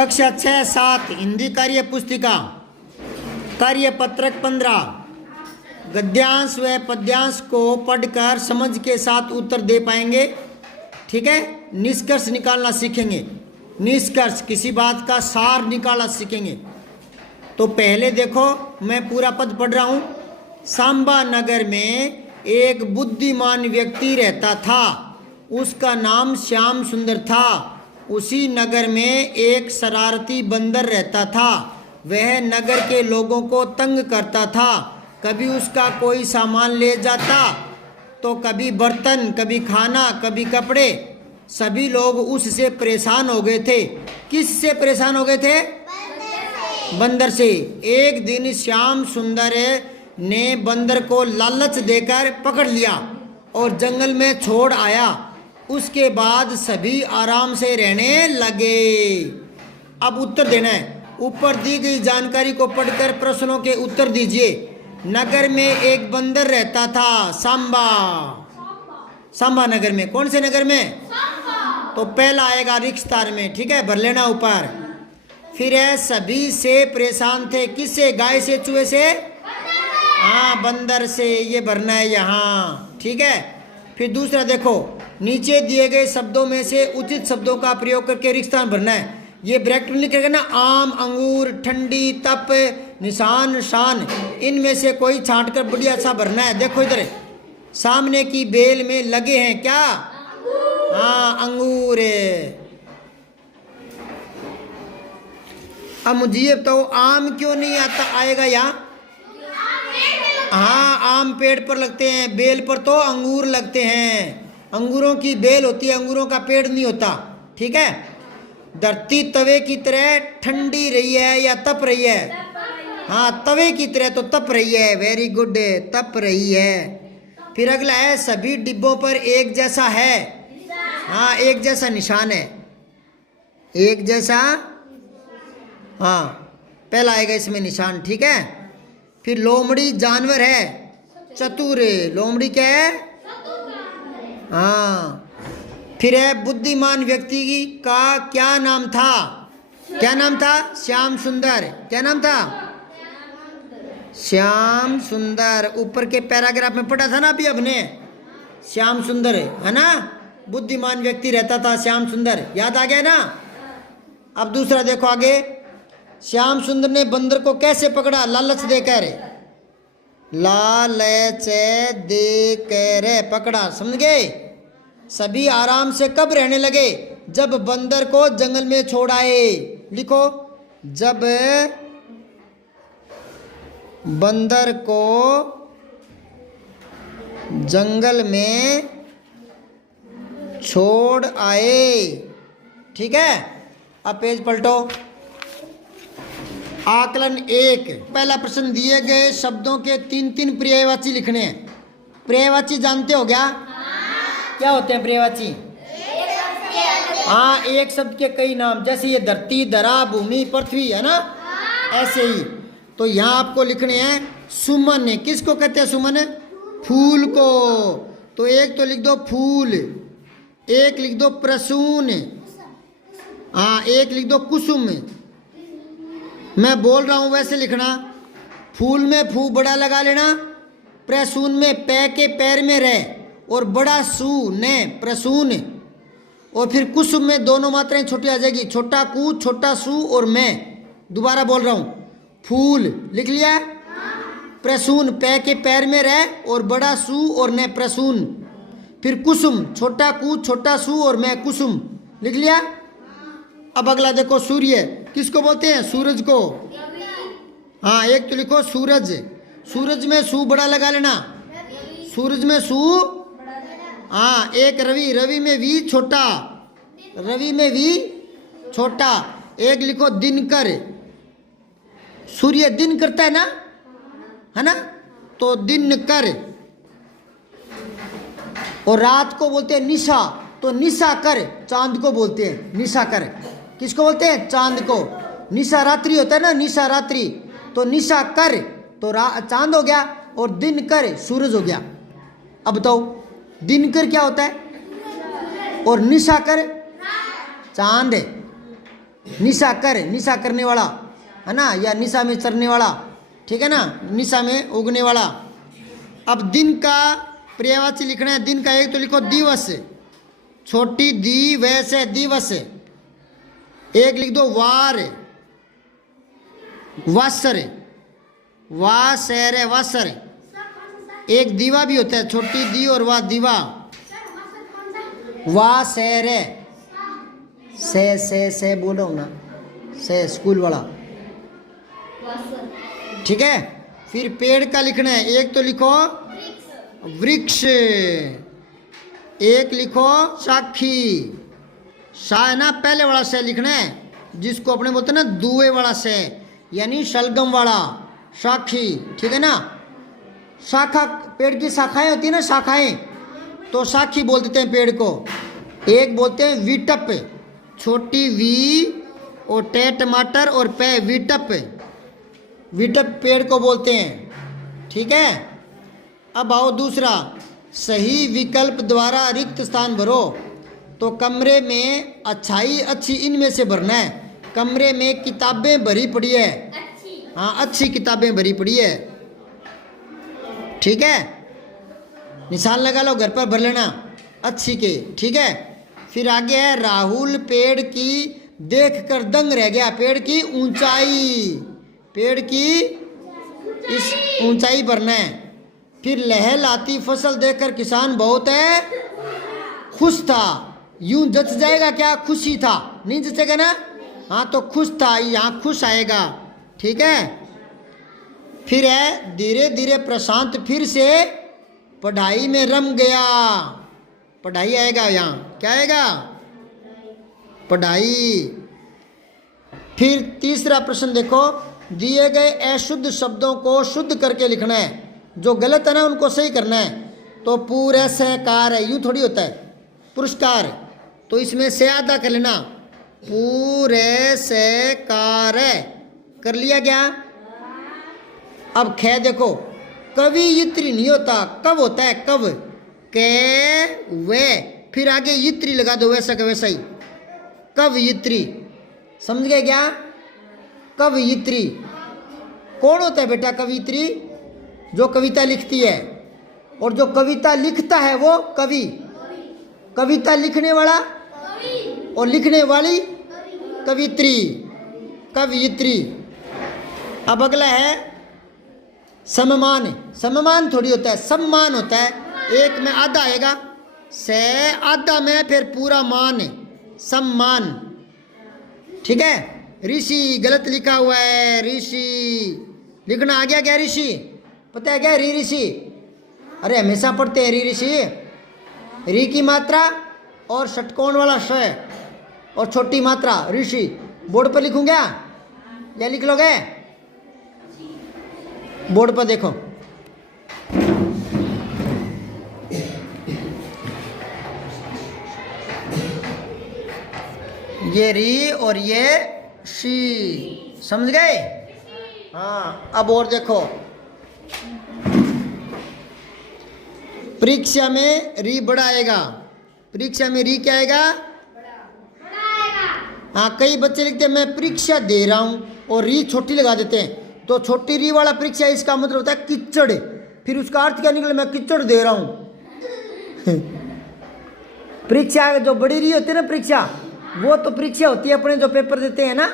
कक्षा 6-7 हिंदी कार्य पुस्तिका कार्य पत्रक 15 गद्यांश व पद्यांश को पढ़कर समझ के साथ उत्तर दे पाएंगे। ठीक है, निष्कर्ष निकालना सीखेंगे। निष्कर्ष किसी बात का सार निकालना सीखेंगे। तो पहले देखो, मैं पूरा पद पढ़ रहा हूँ। सांबा नगर में एक बुद्धिमान व्यक्ति रहता था, उसका नाम श्याम सुंदर था। उसी नगर में एक शरारती बंदर रहता था, वह नगर के लोगों को तंग करता था। कभी उसका कोई सामान ले जाता तो कभी बर्तन, कभी खाना, कभी कपड़े। सभी लोग उससे परेशान हो गए थे। किससे परेशान हो गए थे? बंदर से। एक दिन श्याम सुंदर ने बंदर को लालच देकर पकड़ लिया और जंगल में छोड़ आया। उसके बाद सभी आराम से रहने लगे। अब उत्तर देना है। ऊपर दी गई जानकारी को पढ़कर प्रश्नों के उत्तर दीजिए। नगर में एक बंदर रहता था, सांबा। सांबा नगर में। कौन से नगर में? तो पहला आएगा रिक्तार में। ठीक है, भर लेना ऊपर। फिर है सभी से परेशान थे। किससे? गाय से, चूहे से? हाँ, बंदर से। ये भरना है यहाँ। ठीक है। फिर दूसरा देखो, नीचे दिए गए शब्दों में से उचित शब्दों का प्रयोग करके रिक्त स्थान भरना है। ये ब्रैकेट में लिखेगा ना, आम, अंगूर, ठंडी, तप, निशान, शान। इनमें से कोई छांट कर बढ़िया सा भरना है। देखो इधर, सामने की बेल में लगे हैं क्या? हाँ, अंगूर। अब मुझे ये बताओ, आम क्यों नहीं आता आएगा यहाँ? हाँ, आम पेड़ पर लगते हैं, बेल पर तो अंगूर लगते हैं। अंगूरों की बेल होती है, अंगूरों का पेड़ नहीं होता। ठीक है। धरती तवे की तरह ठंडी रही है या तप रही है? हाँ, तवे की तरह तो तप रही है। वेरी गुड, तप रही है। फिर अगला है, सभी डिब्बों पर एक जैसा है। हाँ, एक जैसा निशान है। एक जैसा, हाँ, पहला आएगा इसमें निशान। ठीक है। फिर लोमड़ी जानवर है, चतुर। लोमड़ी क्या है? हाँ। फिर है, बुद्धिमान व्यक्ति का क्या नाम था? क्या नाम था? श्याम सुंदर। क्या नाम था? श्याम सुंदर। ऊपर के पैराग्राफ में पढ़ा था ना अभी अपने, श्याम सुंदर है ना। बुद्धिमान व्यक्ति रहता था, श्याम सुंदर। याद आ गया ना। अब दूसरा देखो आगे, श्याम सुंदर ने बंदर को कैसे पकड़ा? लालच देकर। लालच देकर पकड़ा, समझ गए। सभी आराम से कब रहने लगे? जब बंदर को जंगल में छोड़ आए। लिखो, जब बंदर को जंगल में छोड़ आए। ठीक है। अब पेज पलटो। आकलन 1, पहला प्रश्न, दिए गए शब्दों के 3-3 पर्यायवाची लिखने हैं। पर्यायवाची जानते हो क्या? क्या होते हैं पर्यायवाची? हाँ, एक शब्द के कई नाम। जैसे ये धरती, धरा, भूमि, पृथ्वी है ना, ऐसे ही। तो यहाँ आपको लिखने हैं सुमन। किसको कहते हैं सुमन? फूल को। तो एक तो लिख दो फूल, एक लिख दो प्रसून, हाँ, एक लिख दो कुसुम। मैं बोल रहा हूँ वैसे लिखना। फूल में फू बड़ा लगा लेना, प्रसून में पै के पैर में रह और बड़ा सू ने प्रसून। और फिर कुसुम में दोनों मात्राएं छोटी आ जाएगी, छोटा कू, छोटा सू और मैं। दोबारा बोल रहा हूँ, फूल लिख लिया, प्रसून पै के पैर में रह और बड़ा सू और ने प्रसून। फिर कुसुम, छोटा कू, छोटा सू और मैं कुसुम लिख लिया। अब अगला देखो, सूर्य। किसको बोलते हैं? सूरज को। हाँ, एक तो लिखो सूरज। सूरज में सू बड़ा लगा लेना, सूरज में सू। हाँ, एक रवि, रवि में वी छोटा, रवि में वी छोटा। एक लिखो दिनकर। सूर्य दिन करता है ना, है ना, तो दिनकर। और रात को बोलते हैं निशा, तो निशा कर। चांद को बोलते हैं निशा कर। किसको बोलते हैं? चांद को। निशा रात्रि होता है ना, निशा रात्रि। तो निशा कर तो चांद हो गया, और दिन कर सूरज हो गया। अब बताओ, दिनकर क्या होता है? और निशा कर चांद। निशा कर, निशा करने वाला है ना, या निशा में चरने वाला, ठीक है ना, निशा में उगने वाला। अब दिन का पर्यायवाची लिखना है। दिन का एक तो लिखो दिवस, छोटी दी वैसे दिवस। एक लिख दो वार, वासर, वासर वासर। एक दीवा भी होता है, छोटी दी और वाह दीवा, वासर। से बोल रहा हूँ ना, से स्कूल वाला, ठीक है। फिर पेड़ का लिखना है। एक तो लिखो वृक्ष, एक लिखो साखी। सा है ना पहले वाला से लिखना है, जिसको अपने बोलते हैं ना दुए वाला से, यानी शलगम वाला, साखी, ठीक है ना। शाखा, पेड़ की शाखाएं होती है ना, शाखाएं, तो साखी बोल देते हैं पेड़ को। एक बोलते हैं विटप, छोटी वी और टे टमाटर और पे विटप, विटप पेड़ को बोलते हैं, ठीक है। अब आओ दूसरा, सही विकल्प द्वारा रिक्त स्थान भरो। तो कमरे में अच्छाई अच्छी इनमें से भरना है। कमरे में किताबें भरी पड़ी है, हाँ अच्छी किताबें भरी पड़ी है, ठीक है। निशान लगा लो, घर पर भर लेना अच्छी के, ठीक है। फिर आगे है राहुल पेड़ की देखकर दंग रह गया। पेड़ की ऊंचाई, पेड़ की इस ऊंचाई भरना है। फिर लहलहाती फसल देखकर किसान बहुत है खुश था। यूं जच जाएगा क्या, खुशी था, नहीं जचेगा ना, हाँ तो खुश था, यहाँ खुश आएगा, ठीक है। फिर है धीरे धीरे प्रशांत फिर से पढ़ाई में रम गया। पढ़ाई आएगा यहाँ, क्या आएगा, पढ़ाई। फिर तीसरा प्रश्न देखो, दिए गए अशुद्ध शब्दों को शुद्ध करके लिखना है। जो गलत है ना उनको सही करना है। तो पूरे सहकार है, यूँ थोड़ी होता है पुरस्कार, तो इसमें से आधा कर लेना, पूरे सहकार कर लिया गया। अब खे देखो, कवियित्री नहीं होता, कब होता है, कब, के वे, फिर आगे यित्री लगा दो, वैसा का वैसा ही, कवियित्री, समझ गए क्या। कवियित्री कौन होता है बेटा, कवियित्री जो कविता लिखती है, और जो कविता लिखता है वो कवि, कविता लिखने वाला और लिखने वाली कवियित्री, कवियित्री। अब अगला है सम्मान। सम्मान थोड़ी होता है, सम्मान होता है, एक में आधा आएगा, से आधा में फिर पूरा मान, सम्मान, ठीक है। ऋषि गलत लिखा हुआ है, ऋषि लिखना आ गया क्या, ऋषि पता है क्या, री ऋषि, अरे हमेशा पढ़ते हैं री ऋषि। री की मात्रा और षटकोण वाला श और छोटी मात्रा ऋषि। बोर्ड पर लिखूंगा या लिख लोगे, बोर्ड पर देखो, ये री और ये शी, समझ गए। हाँ अब और देखो, परीक्षा में री बड़ा आएगा, परीक्षा में री क्या आएगा, हाँ कई बच्चे लिखते हैं मैं परीक्षा दे रहा हूँ और री छोटी लगा देते हैं, तो छोटी री वाला परीक्षा इसका मतलब होता है किचड़, फिर उसका अर्थ क्या निकले, मैं किचड़ दे रहा हूँ। परीक्षा जो बड़ी री होती है ना परीक्षा, वो तो परीक्षा होती है अपने जो पेपर देते हैं ना,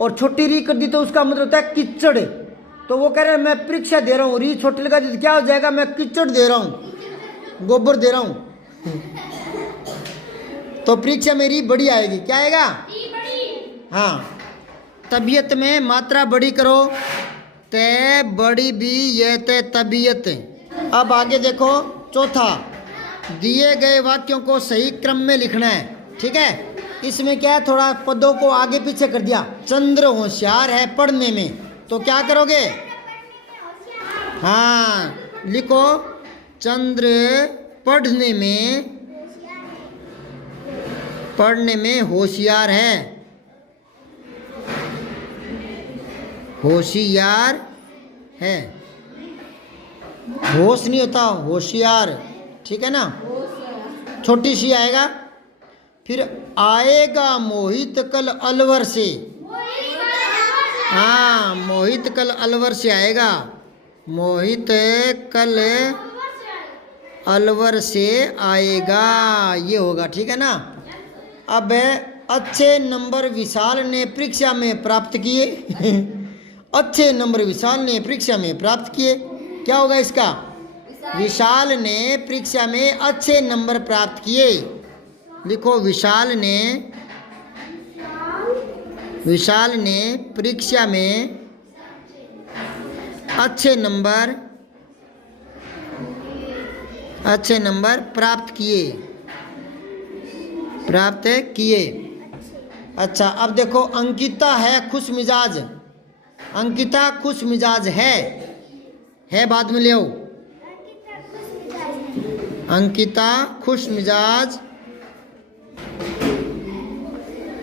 और छोटी री कर दी तो उसका मतलब होता है किचड़। तो वो कह रहे हैं मैं परीक्षा दे रहा हूँ, री छोटी लगा दी तो क्या हो जाएगा, मैं किचड़ दे रहा हूँ, गोबर दे रहा हूँ। तो परीक्षा में री बड़ी आएगी, क्या आएगा, हाँ। तबीयत में मात्रा बड़ी करो, ते बड़ी भी ये ते तबीयत। अब आगे देखो चौथा, दिए गए वाक्यों को सही क्रम में लिखना है, ठीक है। इसमें क्या है, थोड़ा पदों को आगे पीछे कर दिया। चंद्र होशियार है पढ़ने में, तो क्या करोगे, हाँ लिखो चंद्र पढ़ने में होशियार है, होशियार है, होश नहीं होता होशियार, ठीक है ना, छोटी सी आएगा। फिर आएगा मोहित कल अलवर से। हाँ, मोहित कल अलवर से आएगा। मोहित कल अलवर से आएगा, ये होगा। ठीक है ना। अब अच्छे नंबर विशाल ने परीक्षा में प्राप्त किए। अच्छे नंबर विशाल ने परीक्षा में प्राप्त किए, क्या होगा इसका? विशाल ने परीक्षा में अच्छे नंबर प्राप्त किए। लिखो, विशाल ने परीक्षा में अच्छे नंबर प्राप्त किए। अच्छा, अब देखो, अंकिता है खुश मिजाज। अंकिता खुश मिजाज है बाद में ले आओ। अंकिता खुश मिजाज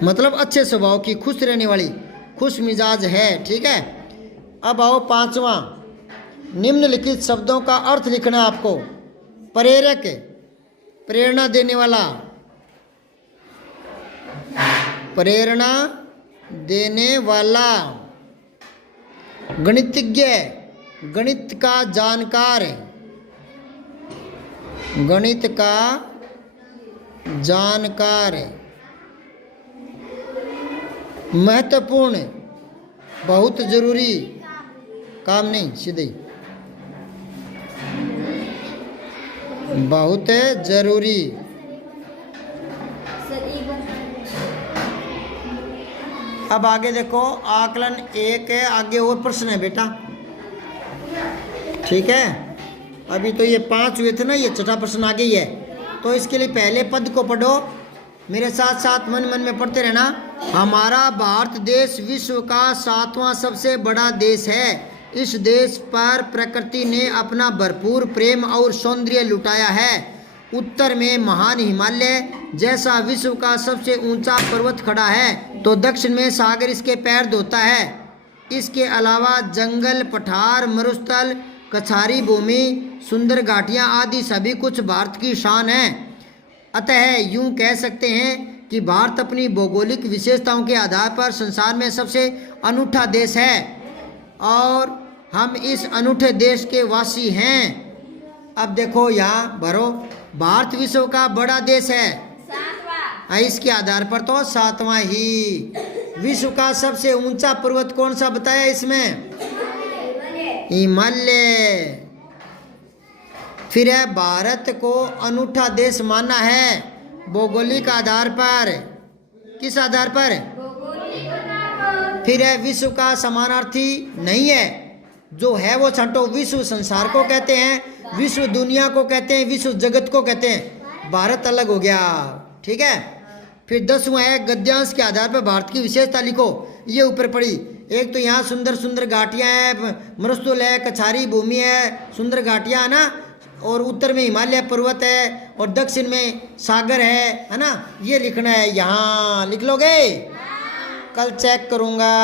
मतलब अच्छे स्वभाव की, खुश रहने वाली, खुश मिजाज है। ठीक है। अब आओ पांचवा, निम्नलिखित शब्दों का अर्थ लिखना आपको। प्रेरक, प्रेरणा देने वाला, प्रेरणा देने वाला। गणितज्ञ, गणित का जानकार, गणित का जानकार। महत्वपूर्ण, बहुत जरूरी, काम नहीं, सीधे बहुत जरूरी। अब आगे देखो, आकलन 1 है, आगे और प्रश्न है बेटा। ठीक है। अभी तो ये 5 हुए थे ना, ये छठा प्रश्न आगे ही है। तो इसके लिए पहले पद को पढ़ो, मेरे साथ साथ मन मन में पढ़ते रहना। हमारा भारत देश विश्व का 7वां सबसे बड़ा देश है। इस देश पर प्रकृति ने अपना भरपूर प्रेम और सौंदर्य लुटाया है। उत्तर में महान हिमालय जैसा विश्व का सबसे ऊंचा पर्वत खड़ा है, तो दक्षिण में सागर इसके पैर धोता है। इसके अलावा जंगल, पठार, मरुस्थल, कछारी भूमि, सुंदर घाटियाँ आदि सभी कुछ भारत की शान है। अतः यूं कह सकते हैं कि भारत अपनी भौगोलिक विशेषताओं के आधार पर संसार में सबसे अनूठा देश है और हम इस अनूठे देश के वासी हैं। अब देखो यहाँ भरो, भारत विश्व का बड़ा देश है, इसके आधार पर तो 7वां ही। विश्व का सबसे ऊंचा पर्वत कौन सा बताया इसमें? हिमालय। फिर है, भारत को अनूठा देश माना है भौगोलिक आधार पर। किस आधार पर? फिर है, विश्व का समानार्थी नहीं है, जो है वो छांटो। विश्व संसार को कहते हैं, विश्व दुनिया को कहते हैं, विश्व जगत को कहते हैं। भारत अलग हो गया। ठीक है। फिर 10वां है, गद्यांश के आधार पर भारत की विशेषता लिखो। ये ऊपर पड़ी। एक तो यहाँ सुंदर सुंदर घाटियाँ हैं, मरुस्थल है, कछारी भूमि है, सुंदर घाटियाँ है ना, और उत्तर में हिमालय पर्वत है और दक्षिण में सागर है ना। ये लिखना है, यहाँ लिख लोगे? कल चेक करूँगा।